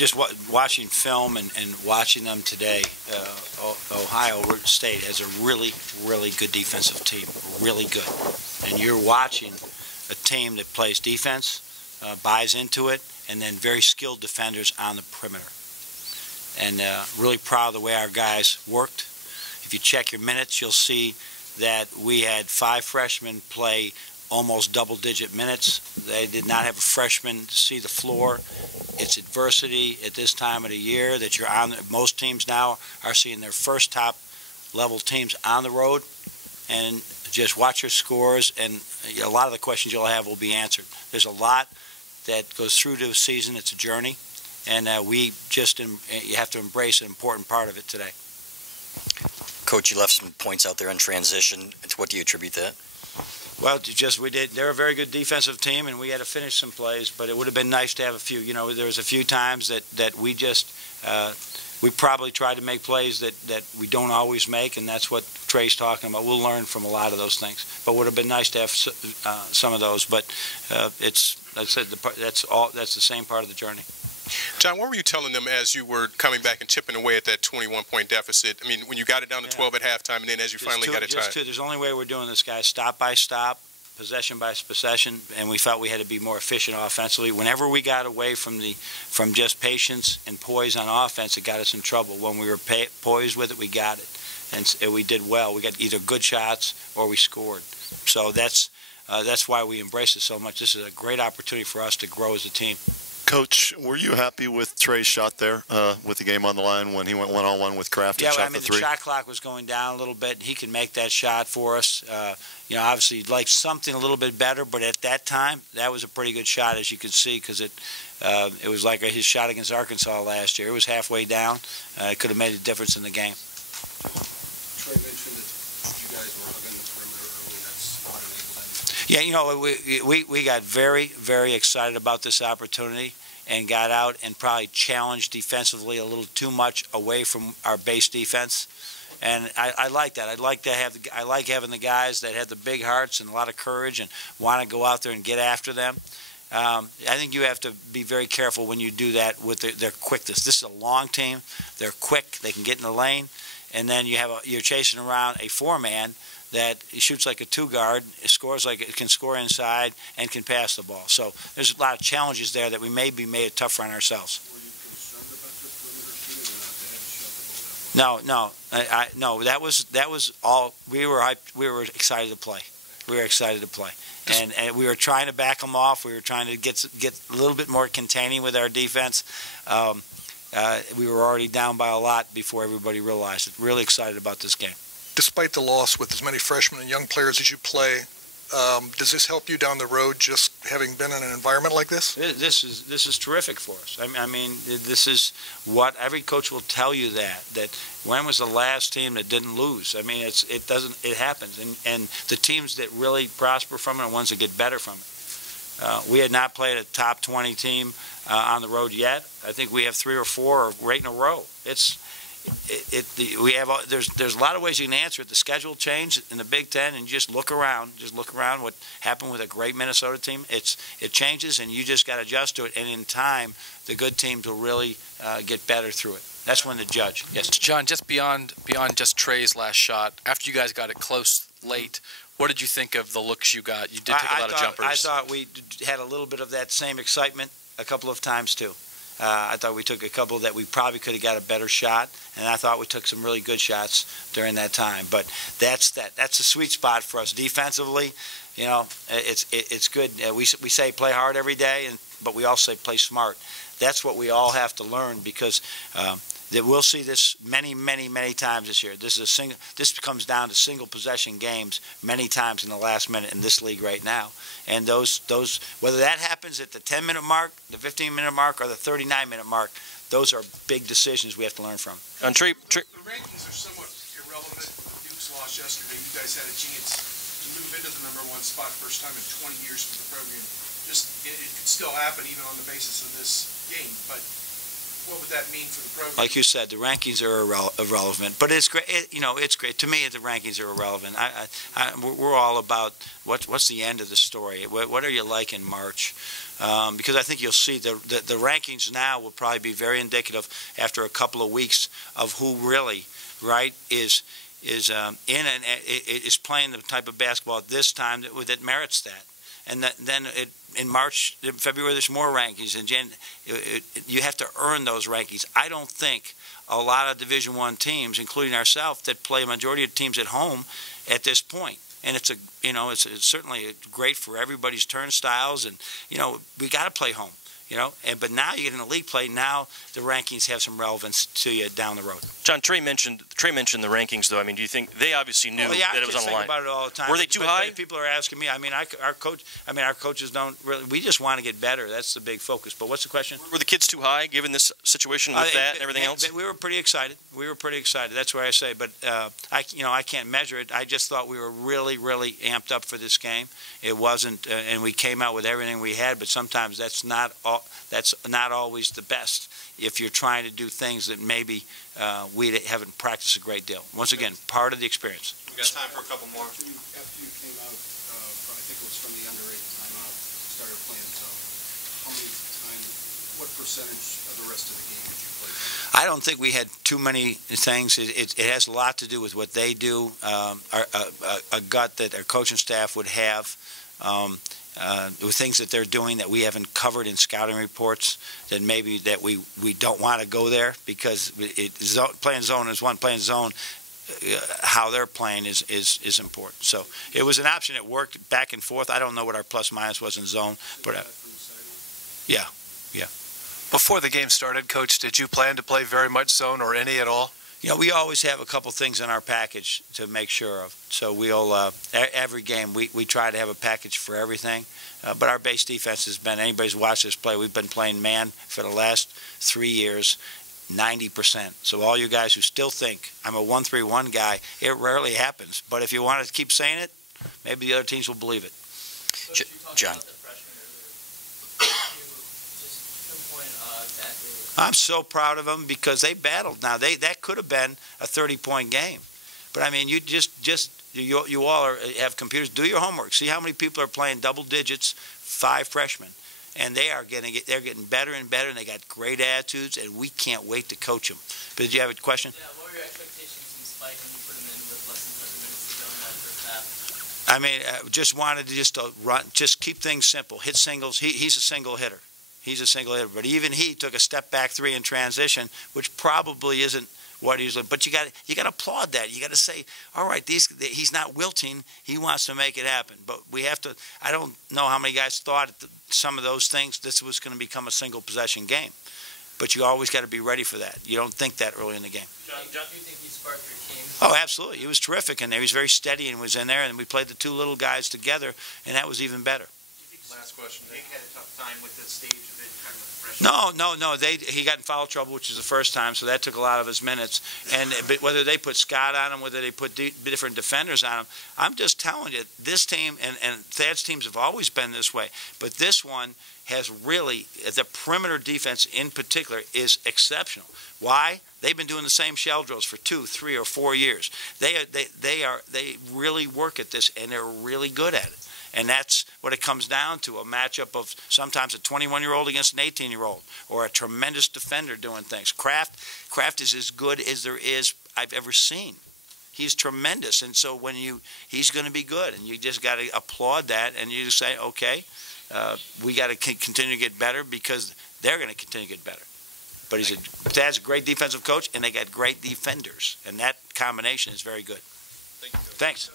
just watching film and watching them today, Ohio State has a really, really good defensive team, really good. And you're watching a team that plays defense, buys into it, and then very skilled defenders on the perimeter. And really proud of the way our guys worked. If you check your minutes, you'll see that we had 5 freshmen play almost double-digit minutes. They did not have a freshman see the floor. It's adversity at this time of the year that you're on. Most teams now are seeing their first top-level teams on the road, and just watch your scores, and a lot of the questions you'll have will be answered. There's a lot that goes through the season. It's a journey, and you have to embrace an important part of it today. Coach, you left some points out there in transition. To what do you attribute that? Well, they're a very good defensive team, and we had to finish some plays, but it would have been nice to have a few. You know, there was a few times that we probably tried to make plays that we don't always make, and that's what Trey's talking about. We'll learn from a lot of those things, but it would have been nice to have some of those. But that's the same part of the journey. John, what were you telling them as you were coming back and chipping away at that 21-point deficit? I mean, when you got it down to 12 at halftime, and then as you finally got it tied. There's only way we're doing this, guys. Stop by stop, possession by possession, and we felt we had to be more efficient offensively. Whenever we got away from just patience and poise on offense, it got us in trouble. When we were poised with it, we got it, and we did well. We got either good shots or we scored. So that's why we embrace it so much. This is a great opportunity for us to grow as a team. Coach, were you happy with Trey's shot there with the game on the line when he went one-on-one with Kraft and shot the three? The shot clock was going down a little bit, and he can make that shot for us. Obviously you'd like something a little bit better, but at that time, that was a pretty good shot, as you could see, because it was like his shot against Arkansas last year. It was halfway down. It could have made a difference in the game. Trey mentioned that you guys were hugging the perimeter early. That's what enabled them. Yeah, we got very, very excited about this opportunity and got out and probably challenged defensively a little too much away from our base defense. And I like that. I like having the guys that have the big hearts and a lot of courage and want to go out there and get after them. I think you have to be very careful when you do that with their quickness. This is a long team. They're quick. They can get in the lane. And then you're chasing around a 4-man that shoots like a 2-guard, scores like it can score inside, and can pass the ball. So there's a lot of challenges there that we may be made it tougher on ourselves. Were you concerned about the perimeter shooting or not? They had to shut the ball down. No. That was all. We were excited to play. We were excited to play, and we were trying to back them off. We were trying to get a little bit more containing with our defense. We were already down by a lot before everybody realized it. Really excited about this game. Despite the loss with as many freshmen and young players as you play, does this help you down the road just having been in an environment like this? This is terrific for us. I mean, this is what every coach will tell you, that when was the last team that didn't lose? I mean, it happens, and the teams that really prosper from it are ones that get better from it. We had not played a top 20 team on the road yet. I think we have 3 or 4 right in a row. There's a lot of ways you can answer it. The schedule changed in the Big Ten, and just look around. Just look around what happened with a great Minnesota team. It changes, and you just got to adjust to it. And in time, the good teams will really get better through it. That's when to judge. Yes, John. Just beyond just Trey's last shot, after you guys got it close late, what did you think of the looks you got? You did take a lot of jumpers. I thought we had a little bit of that same excitement a couple of times too. I thought we took a couple that we probably could have got a better shot, and I thought we took some really good shots during that time. But that's a sweet spot for us defensively. You know, it's good. We say play hard every day, but we also say play smart. That's what we all have to learn, because that we'll see this many times this year. This comes down to single possession games many times in the last minute in this league right now. And those whether that happens at the 10-minute mark, the 15-minute mark, or the 39-minute mark, those are big decisions we have to learn from. And The rankings are somewhat irrelevant. The Dukes lost yesterday. You guys had a chance to move into the #1 spot first time in 20 years for the program. It could still happen even on the basis of this game, but what would that mean for the program? Like you said, the rankings are irrelevant, but it's great. It's great to me. The rankings are irrelevant. We're all about what's the end of the story. What are you like in March? Because I think you'll see the rankings now will probably be very indicative after a couple of weeks of who really is playing the type of basketball at this time that merits that. And then in March, February, there's more rankings. And you have to earn those rankings. I don't think a lot of Division I teams, including ourselves, that play a majority of teams at home at this point. And it's certainly great for everybody's turnstiles. And we got to play home. But now you get in the league play. Now the rankings have some relevance to you down the road. John, Trey mentioned the rankings, though. I mean, do you think they obviously knew that it was on the line? I think about it all the time. Were they too high? People are asking me. I mean, our coaches don't really. We just want to get better. That's the big focus. But what's the question? Were the kids too high, given this situation with that and everything else? We were pretty excited. That's where I say. But I can't measure it. I just thought we were really, really amped up for this game. It wasn't, and we came out with everything we had. But sometimes that's not always the best if you're trying to do things that maybe we haven't practiced a great deal. Once again, part of the experience. We've got time for a couple more. After you came out, I think it was from the under-8 timeout, started playing zone, what percentage of the rest of the game did you play? I don't think we had too many things. It has a lot to do with what they do, a gut that our coaching staff would have. With things that they're doing that we haven't covered in scouting reports, that maybe that we don't want to go there because playing zone is one. Playing zone, how they're playing is important. So it was an option. It worked back and forth. I don't know what our plus minus was in zone, but yeah. Before the game started, Coach, did you plan to play very much zone or any at all? We always have a couple things in our package to make sure of. So we'll every game we try to have a package for everything. But our base defense has been, anybody's watched us play, we've been playing man for the last 3 years, 90%. So all you guys who still think I'm a 1-3-1 guy, it rarely happens. But if you want to keep saying it, maybe the other teams will believe it. John. I'm so proud of them because they battled. Now that could have been a 30-point game, but I mean, you you all have computers. Do your homework. See how many people are playing double digits. 5 freshmen, and they're getting better and better, and they got great attitudes, and we can't wait to coach them. But did you have a question? Yeah. What were your expectations from Spike when you put him in with less than 30 minutes to go in that first half? I mean, just wanted to run, just keep things simple. Hit singles. He's a single hitter. But even he took a step back 3 in transition, which probably isn't what he's. But you got to applaud that. You got to say, all right, he's not wilting. He wants to make it happen. But we have to. I don't know how many guys thought some of those things. This was going to become a single possession game. But you always got to be ready for that. You don't think that early in the game. John, do you think he sparked your team? Oh, absolutely. He was terrific in there. He was very steady and was in there. And we played the 2 little guys together, and that was even better. Last question. Nick had a tough time with the stage of it, kind of fresh. No. He got in foul trouble, which was the first time, so that took a lot of his minutes. But whether they put Scott on him, whether they put different defenders on him, I'm just telling you, this team and Thad's teams have always been this way. But this one has really, the perimeter defense in particular, is exceptional. Why? They've been doing the same shell drills for 2, 3, or 4 years. They really work at this, and they're really good at it. And that's what it comes down to, a matchup of sometimes a 21-year-old against an 18-year-old or a tremendous defender doing things. Kraft is as good as there is I've ever seen. He's tremendous, and so he's going to be good, and you just got to applaud that, and you just say, okay, we got to continue to get better because they're going to continue to get better. But Thad's a great defensive coach, and they got great defenders, and that combination is very good. Thank you. Thanks.